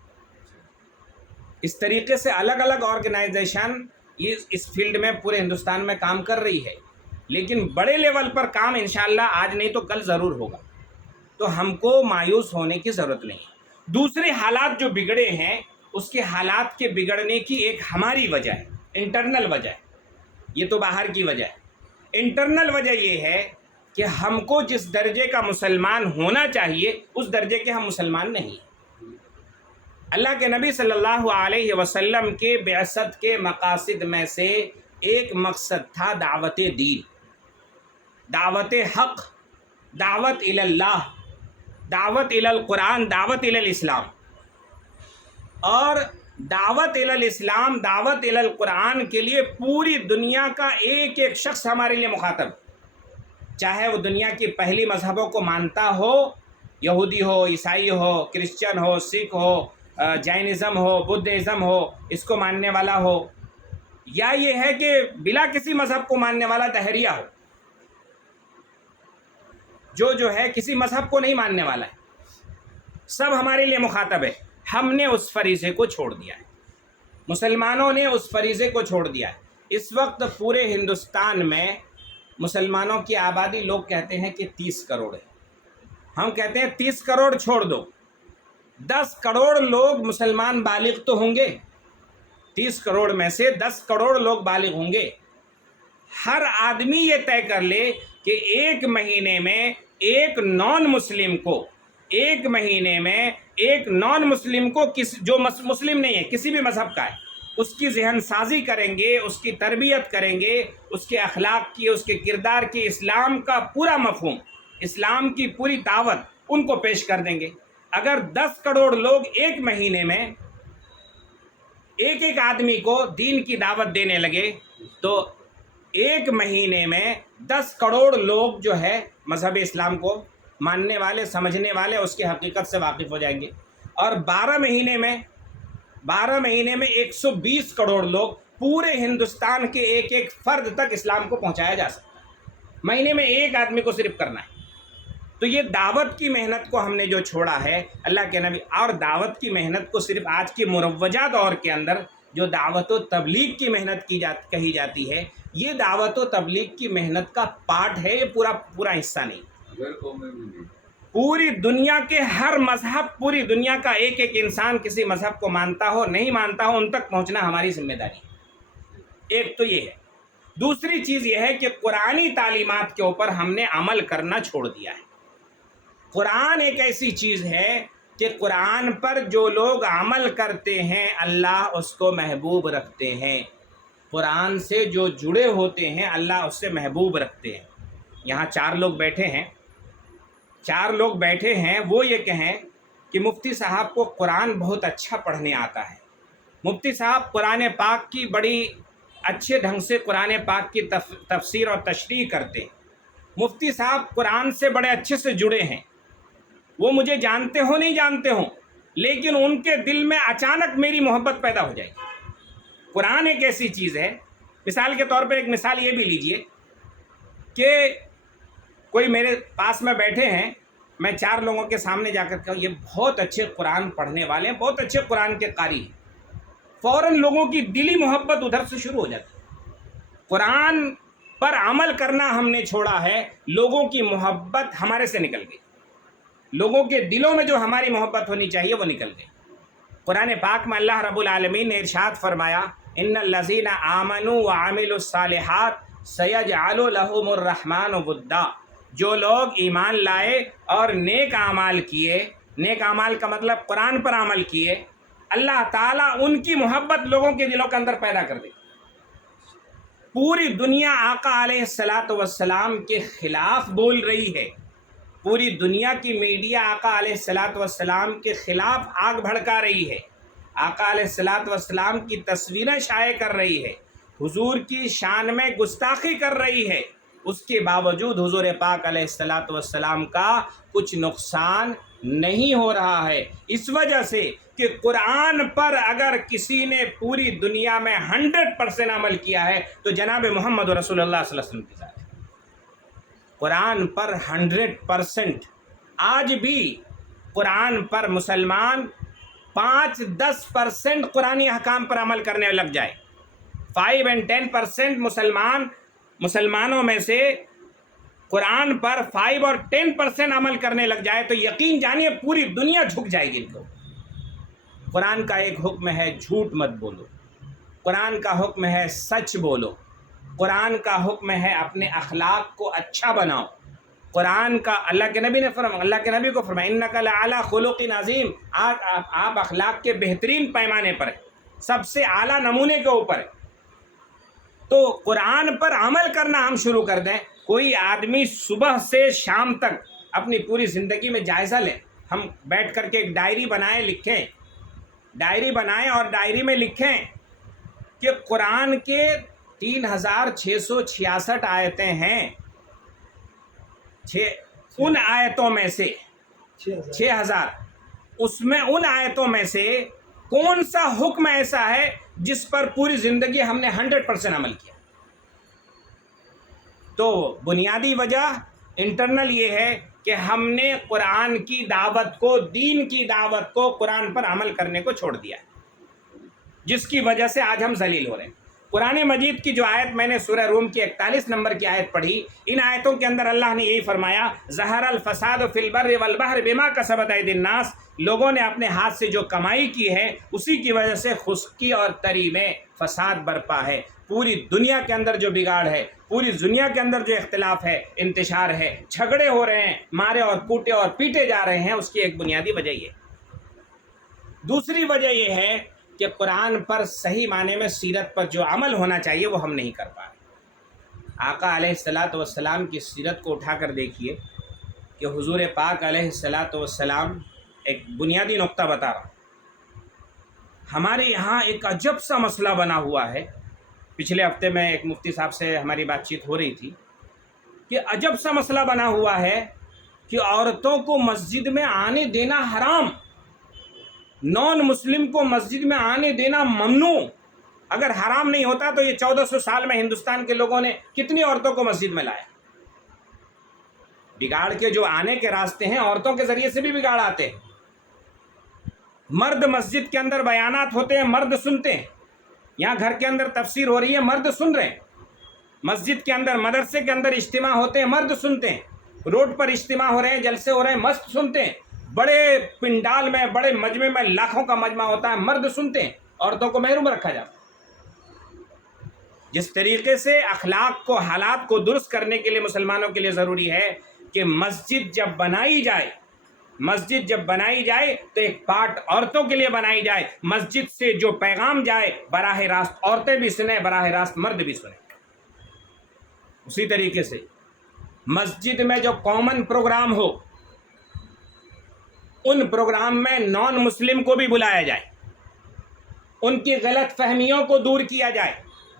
اس طریقے سے الگ الگ آرگنائزیشن اس فیلڈ میں پورے ہندوستان میں کام کر رہی ہے. لیکن بڑے لیول پر کام انشاءاللہ آج نہیں تو کل ضرور ہوگا. تو ہم کو مایوس ہونے کی ضرورت نہیں. دوسرے حالات جو بگڑے ہیں، اس کے حالات کے بگڑنے کی ایک ہماری وجہ ہے، انٹرنل وجہ ہے. یہ تو باہر کی وجہ ہے. انٹرنل وجہ یہ ہے کہ ہم کو جس درجے کا مسلمان ہونا چاہیے اس درجے کے ہم مسلمان نہیں. اللہ کے نبی صلی اللہ علیہ وسلم کے بعثت کے مقاصد میں سے ایک مقصد تھا دعوت دین، دعوت حق، دعوت الی اللہ، دعوت الی القرآن، دعوت الی الاسلام. اور دعوت الی الاسلام، دعوت الی القرآن کے لیے پوری دنیا کا ایک ایک شخص ہمارے لیے مخاطب، چاہے وہ دنیا کی پہلی مذہبوں کو مانتا ہو، یہودی ہو، عیسائی ہو، کرسچن ہو، سکھ ہو، جینزم ہو، بدھزم ہو، اس کو ماننے والا ہو، یا یہ ہے کہ بلا کسی مذہب کو ماننے والا دہریہ ہو، جو ہے کسی مذہب کو نہیں ماننے والا ہے، سب ہمارے لیے مخاطب ہے. ہم نے اس فریضے کو چھوڑ دیا ہے، مسلمانوں نے اس فریضے کو چھوڑ دیا ہے. اس وقت پورے ہندوستان میں مسلمانوں کی آبادی لوگ کہتے ہیں کہ 30 کروڑ ہے. ہم کہتے ہیں 30 کروڑ چھوڑ دو، 10 کروڑ لوگ مسلمان بالغ تو ہوں گے. 30 کروڑ میں سے 10 کروڑ لوگ بالغ ہوں گے. ہر آدمی یہ طے کر لے کہ ایک مہینے میں ایک نان مسلم کو جو مسلم نہیں ہے، کسی بھی مذہب کا ہے، اس کی ذہن سازی کریں گے، اس کی تربیت کریں گے، اس کے اخلاق کی، اس کے کردار کی، اسلام کا پورا مفہوم، اسلام کی پوری دعوت ان کو پیش کر دیں گے. اگر 10 کروڑ لوگ ایک مہینے میں ایک آدمی کو دین کی دعوت دینے لگے تو ایک مہینے میں 10 کروڑ لوگ جو ہے مذہب اسلام کو ماننے والے، سمجھنے والے، اس کی حقیقت سے واقف ہو جائیں گے. اور 12 مہینے میں 120 کروڑ لوگ، پورے ہندوستان کے ایک فرد تک اسلام کو پہنچایا جا سکتا ہے. مہینے میں ایک آدمی کو صرف کرنا ہے. تو یہ دعوت کی محنت کو ہم نے جو چھوڑا ہے اللہ کے نبی، اور دعوت کی محنت کو صرف آج کے مروجہ دور کے اندر جو دعوت و تبلیغ کی محنت کہی جاتی ہے، یہ دعوت و تبلیغ کی محنت کا پارٹ ہے، یہ پورا حصہ نہیں. پوری دنیا کے ہر مذہب، پوری دنیا کا ایک انسان کسی مذہب کو مانتا ہو نہیں مانتا ہو، ان تک پہنچنا ہماری ذمہ داری ہے. ایک تو یہ ہے. دوسری چیز یہ ہے کہ قرآنی تعلیمات کے اوپر ہم نے عمل کرنا چھوڑ دیا ہے. قرآن ایک ایسی چیز ہے کہ قرآن پر جو لوگ عمل کرتے ہیں اللہ اس کو محبوب رکھتے ہیں. قرآن سے جو جڑے ہوتے ہیں اللہ اس سے محبوب رکھتے ہیں. یہاں 4 لوگ بیٹھے ہیں، وہ یہ کہیں کہ مفتی صاحب کو قرآن بہت اچھا پڑھنے آتا ہے، مفتی صاحب قرآن پاک کی بڑی اچھے ڈھنگ سے قرآن پاک کی تفسیر اور تشریح کرتے ہیں، مفتی صاحب قرآن سے بڑے اچھے سے جڑے ہیں، وہ مجھے جانتے ہو نہیں جانتے ہوں لیکن ان کے دل میں اچانک میری محبت پیدا ہو جائے گی. قرآن ایک ایسی چیز ہے، مثال کے طور پر ایک مثال یہ بھی لیجئے کہ کوئی میرے پاس میں بیٹھے ہیں، میں 4 لوگوں کے سامنے جا کر کہوں یہ بہت اچھے قرآن پڑھنے والے ہیں، بہت اچھے قرآن کے قاری ہیں، فوراً لوگوں کی دلی محبت ادھر سے شروع ہو جاتی ہے. قرآن پر عمل کرنا ہم نے چھوڑا ہے، لوگوں کی محبت ہمارے سے نکل گئی، لوگوں کے دلوں میں جو ہماری محبت ہونی چاہیے وہ نکل گئی. قرآن پاک میں اللہ رب العالمین نے ارشاد فرمایا ان الذین آمنوا وعملوا الصالحات سیجعل لهم الرحمن ودا. جو لوگ ایمان لائے اور نیک اعمال کیے، نیک اعمال کا مطلب قرآن پر عمل کیے، اللہ تعالیٰ ان کی محبت لوگوں کے دلوں کے اندر پیدا کر دے. پوری دنیا آقا علیہ السلام کے خلاف بول رہی ہے، پوری دنیا کی میڈیا آقا علیہ السلام کے خلاف آگ بھڑکا رہی ہے، آقا علیہ السلام کی تصویریں شائع کر رہی ہے، حضور کی شان میں گستاخی کر رہی ہے. اس کے باوجود حضور پاک علیہ السلام کا کچھ نقصان نہیں ہو رہا ہے، اس وجہ سے کہ قرآن پر اگر کسی نے پوری دنیا میں 100% عمل کیا ہے تو جناب محمد رسول اللہ صلی اللہ علیہ وسلم کے ساتھ قرآن پر 100%. آج بھی قرآن پر مسلمان 5-10% قرآنی احکام پر عمل کرنے لگ جائے، 5 and 10% مسلمانوں میں سے قرآن پر 5 اور 10% عمل کرنے لگ جائے تو یقین جانیے پوری دنیا جھک جائے گی ان کو. قرآن کا ایک حکم ہے جھوٹ مت بولو، قرآن کا حکم ہے سچ بولو، قرآن کا حکم ہے اپنے اخلاق کو اچھا بناؤ. قرآن کا اللہ کے نبی کو فرمایا انک لعلی خلق عظیم، آپ اخلاق کے بہترین پیمانے پر ہیں، سب سے اعلیٰ نمونے کے اوپر ہے. تو قرآن پر عمل کرنا ہم شروع کر دیں. کوئی آدمی صبح سے شام تک اپنی پوری زندگی میں جائزہ لیں، ہم بیٹھ کر کے ایک ڈائری بنائیں اور ڈائری میں لکھیں کہ قرآن کے 3666 آیتیں ہیں، ان آیتوں میں سے 6000 اس میں ان آیتوں میں سے کون سا حکم ایسا ہے جس پر پوری زندگی ہم نے 100% عمل کیا. تو بنیادی وجہ انٹرنل یہ ہے کہ ہم نے قرآن کی دعوت کو، دین کی دعوت کو قرآن پر عمل کرنے کو چھوڑ دیا، جس کی وجہ سے آج ہم ذلیل ہو رہے ہیں. قرآن مجید کی جو آیت میں نے سورہ روم کی 41 نمبر کی آیت پڑھی، ان آیتوں کے اندر اللہ نے یہی فرمایا، ظہر الفساد فی البر والبحر بما کسبت ایدی الناس، لوگوں نے اپنے ہاتھ سے جو کمائی کی ہے اسی کی وجہ سے خشکی اور تری میں فساد برپا ہے۔ پوری دنیا کے اندر جو بگاڑ ہے، پوری دنیا کے اندر جو اختلاف ہے، انتشار ہے، جھگڑے ہو رہے ہیں، مارے اور کوٹے اور پیٹے جا رہے ہیں، اس کی ایک بنیادی وجہ یہ۔ دوسری وجہ یہ ہے کہ قرآن پر صحیح معنی میں سیرت پر جو عمل ہونا چاہیے وہ ہم نہیں کر پا رہے۔ آقا علیہ الصلاۃ والسلام کی سیرت کو اٹھا کر دیکھیے کہ حضور پاک علیہ الصلاۃ والسلام، ایک بنیادی نقطہ بتا رہا ہوں، ہمارے یہاں ایک عجب سا مسئلہ بنا ہوا ہے۔ پچھلے ہفتے میں ایک مفتی صاحب سے ہماری بات چیت ہو رہی تھی کہ عجب سا مسئلہ بنا ہوا ہے کہ عورتوں کو مسجد میں آنے دینا حرام، نان مسلم کو مسجد میں آنے دینا ممنوع۔ اگر حرام نہیں ہوتا تو یہ 1400 سال میں ہندوستان کے لوگوں نے کتنی عورتوں کو مسجد میں لایا؟ بگاڑ کے جو آنے کے راستے ہیں عورتوں کے ذریعے سے بھی بگاڑ آتے ہیں۔ مرد مسجد کے اندر بیانات ہوتے ہیں، مرد سنتے ہیں، یہاں گھر کے اندر تفسیر ہو رہی ہے، مرد سن رہے ہیں، مسجد کے اندر مدرسے کے اندر اجتماع ہوتے ہیں، مرد سنتے ہیں، روڈ پر اجتماع ہو رہے ہیں، جلسے ہو رہے ہیں، مست سنتے ہیں، بڑے پنڈال میں، بڑے مجمع میں لاکھوں کا مجمع ہوتا ہے، مرد سنتے ہیں، عورتوں کو محروم رکھا جاتا ہے۔ جس طریقے سے اخلاق کو، حالات کو درست کرنے کے لیے مسلمانوں کے لیے ضروری ہے کہ مسجد جب بنائی جائے تو ایک پارٹ عورتوں کے لیے بنائی جائے، مسجد سے جو پیغام جائے براہ راست عورتیں بھی سنیں، براہ راست مرد بھی سنیں۔ اسی طریقے سے مسجد میں جو کامن پروگرام ہو، ان پروگرام میں نان مسلم کو بھی بلایا جائے، ان کی غلط فہمیوں کو دور کیا جائے۔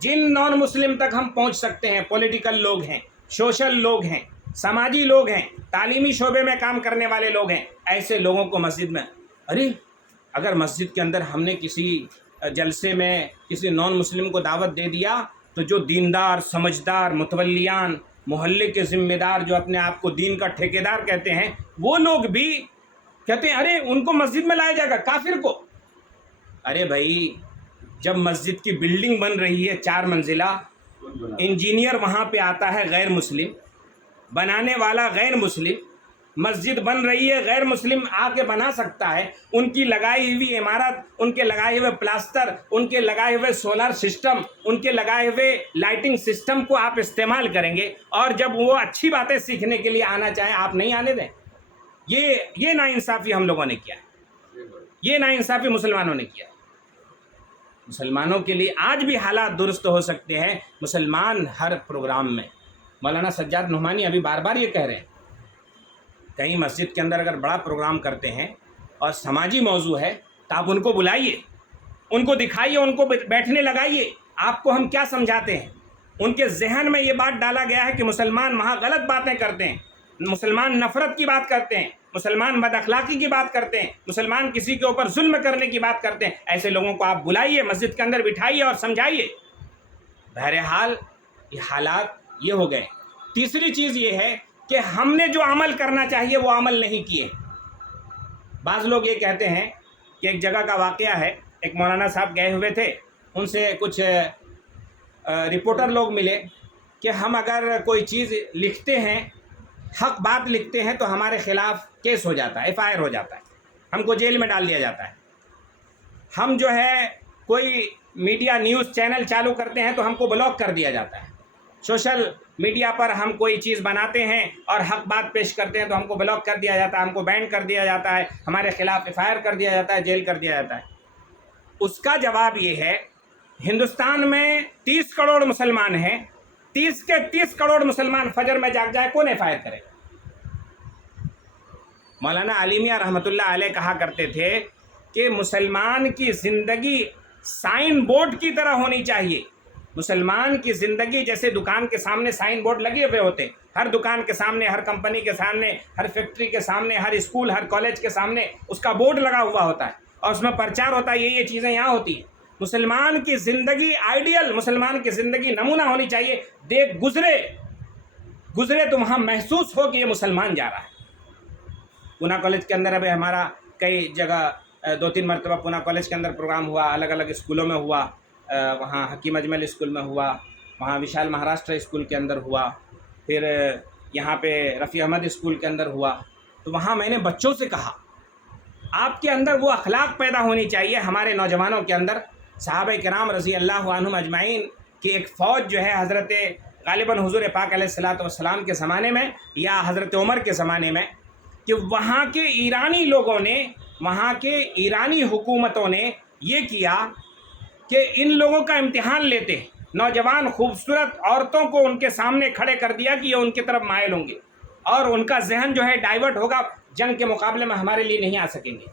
جن نان مسلم تک ہم پہنچ سکتے ہیں، پولیٹیکل لوگ ہیں، سوشل لوگ ہیں، سماجی لوگ ہیں، تعلیمی شعبے میں کام کرنے والے لوگ ہیں، ایسے لوگوں کو مسجد میں، اگر مسجد کے اندر ہم نے کسی جلسے میں کسی نان مسلم کو دعوت دے دیا تو جو دیندار، سمجھدار، متولیان، محلے کے ذمہ دار، جو اپنے آپ کو دین کا ٹھیکیدار کہتے ہیں، وہ لوگ بھی کہتے ہیں ان کو مسجد میں لایا جائے گا، کافر کو۔ بھائی، جب مسجد کی بلڈنگ بن رہی ہے 4 منزلہ، انجینئر وہاں پہ آتا ہے غیر مسلم، بنانے والا غیر مسلم، مسجد بن رہی ہے، غیر مسلم آ کے بنا سکتا ہے، ان کی لگائی ہوئی عمارت، ان کے لگائے ہوئے پلاسٹر، ان کے لگائے ہوئے سولر سسٹم، ان کے لگائے ہوئے لائٹنگ سسٹم کو آپ استعمال کریں گے، اور جب وہ اچھی باتیں سیکھنے کے لیے آنا چاہیں آپ نہیں آنے دیں۔ یہ ناانصافی ہم لوگوں نے کیا ہے، یہ ناانصافی مسلمانوں نے کیا ہے۔ مسلمانوں کے لیے آج بھی حالات درست ہو سکتے ہیں، مسلمان ہر پروگرام میں، مولانا سجاد نعمانی ابھی بار بار یہ کہہ رہے ہیں، کہیں مسجد کے اندر اگر بڑا پروگرام کرتے ہیں اور سماجی موضوع ہے تو آپ ان کو بلائیے، ان کو دکھائیے، ان کو بیٹھنے لگائیے، آپ کو ہم کیا سمجھاتے ہیں۔ ان کے ذہن میں یہ بات ڈالا گیا ہے کہ مسلمان وہاں غلط باتیں کرتے ہیں، مسلمان نفرت کی بات کرتے ہیں، مسلمان بد اخلاقی کی بات کرتے ہیں، مسلمان کسی کے اوپر ظلم کرنے کی بات کرتے ہیں۔ ایسے لوگوں کو آپ بلائیے، مسجد کے اندر بٹھائیے اور سمجھائیے۔ بہرحال یہ حالات یہ ہو گئے۔ تیسری چیز یہ ہے کہ ہم نے جو عمل کرنا چاہیے وہ عمل نہیں کیے۔ بعض لوگ یہ کہتے ہیں کہ ایک جگہ کا واقعہ ہے، ایک مولانا صاحب گئے ہوئے تھے، ان سے کچھ رپورٹر لوگ ملے کہ ہم اگر کوئی چیز لکھتے ہیں، حق بات لکھتے ہیں تو ہمارے خلاف کیس ہو جاتا ہے، FIR ہو جاتا ہے، ہم کو جیل میں ڈال دیا جاتا ہے۔ ہم جو ہے کوئی میڈیا نیوز چینل چالو کرتے ہیں تو ہم کو بلاک کر دیا جاتا ہے، سوشل میڈیا پر ہم کوئی چیز بناتے ہیں اور حق بات پیش کرتے ہیں تو ہم کو بلاک کر دیا جاتا ہے، ہم کو بین کر دیا جاتا ہے، ہمارے خلاف FIR کر دیا جاتا ہے، جیل کر دیا جاتا ہے۔ اس کا جواب یہ ہے، ہندوستان میں 30 کروڑ مسلمان ہیں، 30 کے 30 کروڑ مسلمان فجر میں جاگ جائے، کون FIR کرے گا؟ مولانا علی میاں رحمۃ اللہ علیہ کہا کرتے تھے کہ مسلمان کی زندگی سائن بورڈ کی طرح ہونی چاہیے۔ مسلمان کی زندگی جیسے دکان کے سامنے سائن بورڈ لگے ہوئے ہوتے ہیں، ہر دکان کے سامنے، ہر کمپنی کے سامنے، ہر فیکٹری کے سامنے، ہر اسکول، ہر کالج کے سامنے اس کا بورڈ لگا ہوا ہوتا ہے اور اس میں پرچار ہوتا ہے، یہ چیزیں یہاں ہوتی ہیں۔ مسلمان کی زندگی آئیڈیل، مسلمان کی زندگی نمونہ ہونی چاہیے۔ دیکھ گزرے تو وہاں محسوس ہو کہ یہ مسلمان جا رہا ہے۔ پونا کالج کے اندر ابھی ہمارا کئی جگہ 2-3 مرتبہ پونا کالج کے اندر پروگرام ہوا، الگ الگ اسکولوں میں ہوا، وہاں حکیم اجمل اسکول میں ہوا، وہاں وشال مہاراشٹر اسکول کے اندر ہوا، پھر یہاں پہ رفیع احمد اسکول کے اندر ہوا، تو وہاں میں نے بچوں سے کہا آپ کے اندر وہ اخلاق پیدا ہونی چاہیے ہمارے نوجوانوں کے اندر۔ صحابہ کرام رضی اللہ عنہم اجمعین کی ایک فوج جو ہے حضرت غالباً حضور پاک علیہ الصلاۃ والسلام کے زمانے میں یا حضرت عمر کے زمانے میں، کہ وہاں کے ایرانی لوگوں نے، وہاں کے ایرانی حکومتوں نے یہ کیا کہ ان لوگوں کا امتحان لیتے ہیں، نوجوان خوبصورت عورتوں کو ان کے سامنے کھڑے کر دیا کہ یہ ان کی طرف مائل ہوں گے اور ان کا ذہن جو ہے ڈائیورٹ ہوگا، جنگ کے مقابلے میں ہمارے لیے نہیں آ سکیں گے،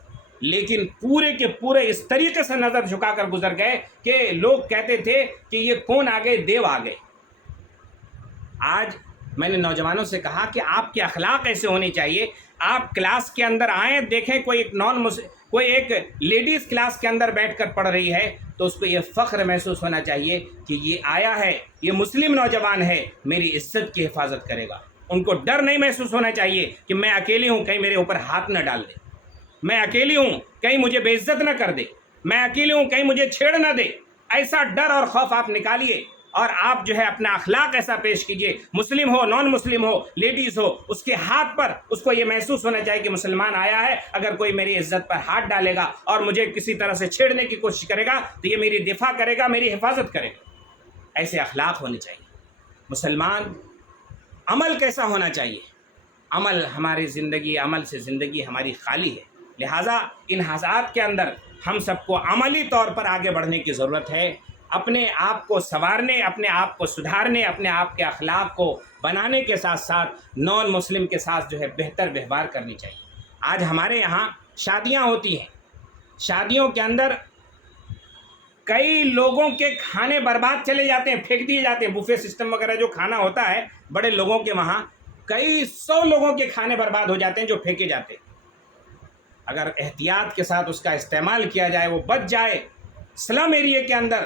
لیکن پورے کے پورے اس طریقے سے نظر جھکا کر گزر گئے کہ لوگ کہتے تھے کہ یہ کون آ گئے، دیو آ گئے۔ آج میں نے نوجوانوں سے کہا کہ آپ کے اخلاق ایسے ہونے چاہیے، آپ کلاس کے اندر آئیں، دیکھیں کوئی ایک لیڈیز کلاس کے اندر بیٹھ کر پڑھ رہی ہے تو اس کو یہ فخر محسوس ہونا چاہیے کہ یہ آیا ہے، یہ مسلم نوجوان ہے، میری عزت کی حفاظت کرے گا۔ ان کو ڈر نہیں محسوس ہونا چاہیے کہ میں اکیلی ہوں، کہیں میرے اوپر ہاتھ نہ ڈال دے، میں اکیلی ہوں، کہیں مجھے بے عزت نہ کر دے، میں اکیلی ہوں، کہیں مجھے چھیڑ نہ دے۔ ایسا ڈر اور خوف آپ نکالیے اور آپ جو ہے اپنا اخلاق ایسا پیش کیجئے، مسلم ہو، نان مسلم ہو، لیڈیز ہو، اس کے ہاتھ پر اس کو یہ محسوس ہونا چاہیے کہ مسلمان آیا ہے، اگر کوئی میری عزت پر ہاتھ ڈالے گا اور مجھے کسی طرح سے چھیڑنے کی کوشش کرے گا تو یہ میری دفاع کرے گا، میری حفاظت کرے گا۔ ایسے اخلاق ہونے چاہیے۔ مسلمان عمل کیسا ہونا چاہیے؟ عمل ہماری زندگی، عمل سے زندگی ہماری خالی ہے، لہٰذا ان حالات کے اندر ہم سب کو عملی طور پر آگے بڑھنے کی ضرورت ہے، اپنے آپ کو سنوارنے، اپنے آپ کو سدھارنے، اپنے آپ کے اخلاق کو بنانے کے ساتھ ساتھ نان مسلم کے ساتھ جو ہے بہتر ویوہار کرنی چاہیے۔ آج ہمارے یہاں شادیاں ہوتی ہیں، شادیوں کے اندر کئی لوگوں کے کھانے برباد چلے جاتے ہیں، پھینک دیے جاتے ہیں، بوفے سسٹم وغیرہ جو کھانا ہوتا ہے بڑے لوگوں کے وہاں، کئی 100 لوگوں کے کھانے برباد ہو جاتے ہیں جو پھینکے جاتے ہیں۔ اگر احتیاط کے ساتھ اس کا استعمال کیا جائے، وہ بچ جائے، سلم ایریے کے اندر،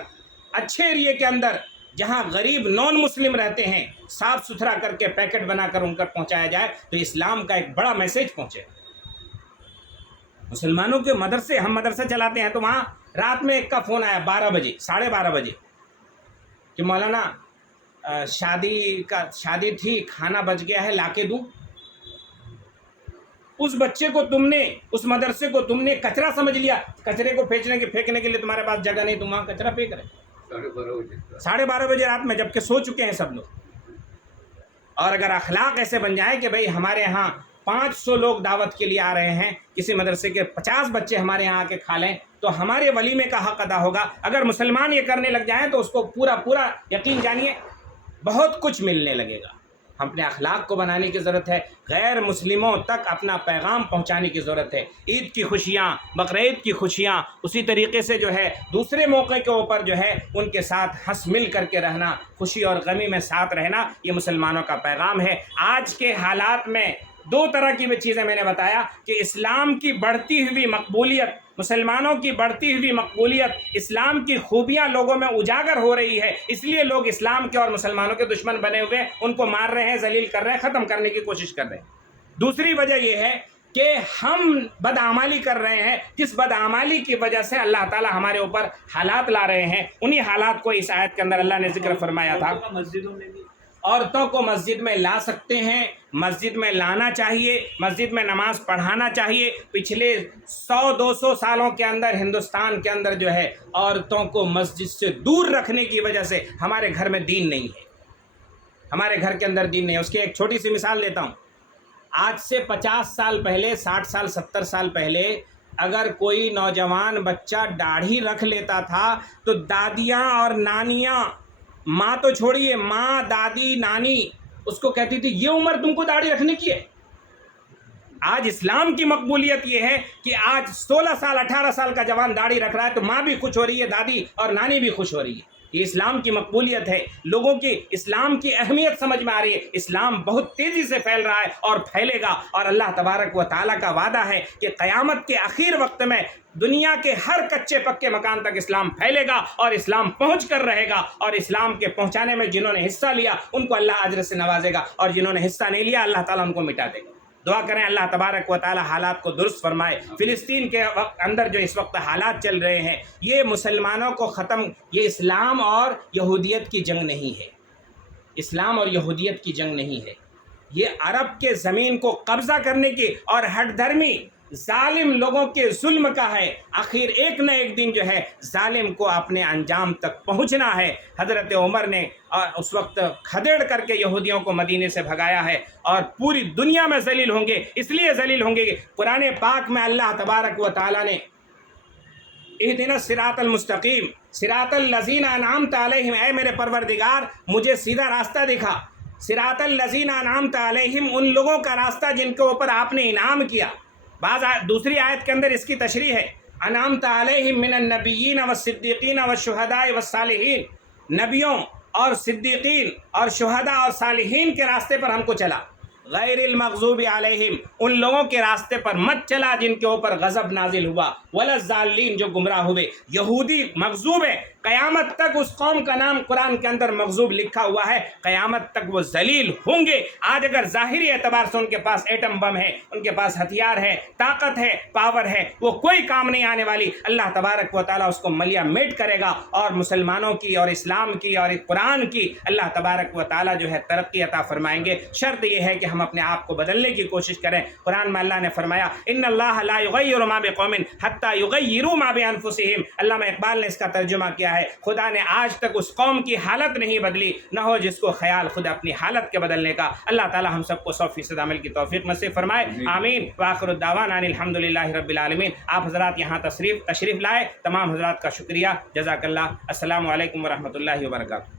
اچھے ایریے کے اندر جہاں غریب نان مسلم رہتے ہیں، صاف ستھرا کر کے پیکٹ بنا کر ان تک پہنچایا جائے تو اسلام کا ایک بڑا میسیج پہنچے۔ مسلمانوں کے مدرسے، ہم مدرسہ چلاتے ہیں تو وہاں رات میں ایک کا فون آیا 12 بجے، 12:30 بجے کہ مولانا شادی تھی، کھانا بچ گیا ہے، لا کے دوں؟ اس بچے کو تم نے، اس مدرسے کو تم نے کچرا سمجھ لیا، کچرے کو پھینکنے کے لیے تمہارے پاس جگہ نہیں، تم وہاں کچرا پھینک رہے 12:30 بجے رات میں، جبکہ سو چکے ہیں سب لوگ۔ اور اگر اخلاق ایسے بن جائیں کہ بھئی ہمارے ہاں 500 لوگ دعوت کے لیے آ رہے ہیں، کسی مدرسے کے 50 بچے ہمارے یہاں آ کے کھا لیں تو ہمارے ولیمے کا حق ادا ہوگا۔ اگر مسلمان یہ کرنے لگ جائیں تو اس کو پورا یقین جانیے بہت کچھ ملنے لگے گا۔ ہم اپنے اخلاق کو بنانے کی ضرورت ہے، غیر مسلموں تک اپنا پیغام پہنچانے کی ضرورت ہے۔ عید کی خوشیاں، بقرعید کی خوشیاں، اسی طریقے سے جو ہے دوسرے موقع کے اوپر جو ہے ان کے ساتھ ہنس مل کر کے رہنا، خوشی اور غمی میں ساتھ رہنا، یہ مسلمانوں کا پیغام ہے۔ آج کے حالات میں 2 طرح کی چیزیں میں نے بتایا کہ اسلام کی بڑھتی ہوئی مقبولیت، مسلمانوں کی بڑھتی ہوئی مقبولیت، اسلام کی خوبیاں لوگوں میں اجاگر ہو رہی ہے، اس لیے لوگ اسلام کے اور مسلمانوں کے دشمن بنے ہوئے ان کو مار رہے ہیں، ذلیل کر رہے ہیں، ختم کرنے کی کوشش کر رہے ہیں۔ دوسری وجہ یہ ہے کہ ہم بدعمالی کر رہے ہیں، جس بدعمالی کی وجہ سے اللہ تعالی ہمارے اوپر حالات لا رہے ہیں، انہی حالات کو اس آیت کے اندر اللہ نے ذکر فرمایا تھا۔ عورتوں کو مسجد میں لا سکتے ہیں، مسجد میں لانا چاہیے، مسجد میں نماز پڑھانا چاہیے۔ پچھلے 100-200 سالوں کے اندر ہندوستان کے اندر جو ہے عورتوں کو مسجد سے دور رکھنے کی وجہ سے ہمارے گھر میں دین نہیں ہے، ہمارے گھر کے اندر دین نہیں ہے۔ اس کی ایک چھوٹی سی مثال دیتا ہوں۔ آج سے 50 سال پہلے، 60 سال 70 سال پہلے اگر کوئی نوجوان بچہ داڑھی رکھ لیتا تھا تو دادیاں اور نانیاں، ماں تو چھوڑیے، ماں، دادی، نانی اس کو کہتی تھی یہ عمر تم کو داڑھی رکھنے کی ہے۔ آج اسلام کی مقبولیت یہ ہے کہ آج 16 سال 18 سال کا جوان داڑھی رکھ رہا ہے تو ماں بھی خوش ہو رہی ہے، دادی اور نانی بھی خوش ہو رہی ہے۔ یہ اسلام کی مقبولیت ہے، لوگوں کی اسلام کی اہمیت سمجھ میں آ رہی ہے۔ اسلام بہت تیزی سے پھیل رہا ہے اور پھیلے گا، اور اللہ تبارک و تعالیٰ کا وعدہ ہے کہ قیامت کے آخر وقت میں دنیا کے ہر کچے پکے مکان تک اسلام پھیلے گا اور اسلام پہنچ کر رہے گا، اور اسلام کے پہنچانے میں جنہوں نے حصہ لیا ان کو اللہ اجر سے نوازے گا، اور جنہوں نے حصہ نہیں لیا اللہ تعالیٰ ان کو مٹا دے گا۔ دعا کریں اللہ تبارک و تعالی حالات کو درست فرمائے. فلسطین کے اندر جو اس وقت حالات چل رہے ہیں یہ مسلمانوں کو ختم، یہ اسلام اور یہودیت کی جنگ نہیں ہے، اسلام اور یہودیت کی جنگ نہیں ہے، یہ عرب کے زمین کو قبضہ کرنے کی اور ہٹ دھرمی ظالم لوگوں کے ظلم کا ہے. آخر ایک نہ ایک دن جو ہے ظالم کو اپنے انجام تک پہنچنا ہے. حضرت عمر نے اس وقت کھدیڑ کر کے یہودیوں کو مدینے سے بھگایا ہے اور پوری دنیا میں ذلیل ہوں گے. اس لیے ذلیل ہوں گے کہ قرآن پاک میں اللہ تبارک و تعالیٰ نے اہدنا الصراط المستقیم صراط الذین انعمت علیہم، اے میرے پروردگار مجھے سیدھا راستہ دکھا. صراط الذین انعمت علیہم، ان لوگوں کا راستہ جن کے اوپر آپ نے انعام کیا. دوسری آیت کے اندر اس کی تشریح ہے انعمت علیہم من النبیین والصدیقین والشہداء والصالحین، نبیوں اور صدیقین اور شہداء اور صالحین کے راستے پر ہم کو چلا. غیر المغضوب علیہم، ان لوگوں کے راستے پر مت چلا جن کے اوپر غضب نازل ہوا، ولا الضالین، جو گمراہ ہوئے. یہودی مغضوب ہے، قیامت تک اس قوم کا نام قرآن کے اندر مغضوب لکھا ہوا ہے، قیامت تک وہ ذلیل ہوں گے. آج اگر ظاہری اعتبار سے ان کے پاس ایٹم بم ہے، ان کے پاس ہتھیار ہے، طاقت ہے، پاور ہے، وہ کوئی کام نہیں آنے والی. اللہ تبارک و تعالیٰ اس کو ملیا میٹ کرے گا اور مسلمانوں کی اور اسلام کی اور قرآن کی اللہ تبارک و تعالیٰ جو ہے ترقی عطا فرمائیں گے. شرط یہ ہے کہ ہم اپنے آپ کو بدلنے کی کوشش کریں. قرآن میں اللہ نے فرمایا ان اللہ لا یغیر ما بقوم حتی یغیروا ما بانفسہم. علامہ اقبال نے اس کا ترجمہ کیا ہے خدا نے آج تک اس قوم کی حالت نہیں بدلی، نہ ہو جس کو خیال خود اپنی حالت کے بدلنے کا. اللہ تعالی ہم سب کو 100% عمل کی توفیق نصیب فرمائے. آمین. وآخر الدعوانا الحمدللہ رب العالمین. آپ حضرات یہاں تشریف لائے، تمام حضرات کا شکریہ. جزاک اللہ. السلام علیکم ورحمۃ اللہ وبرکاتہ.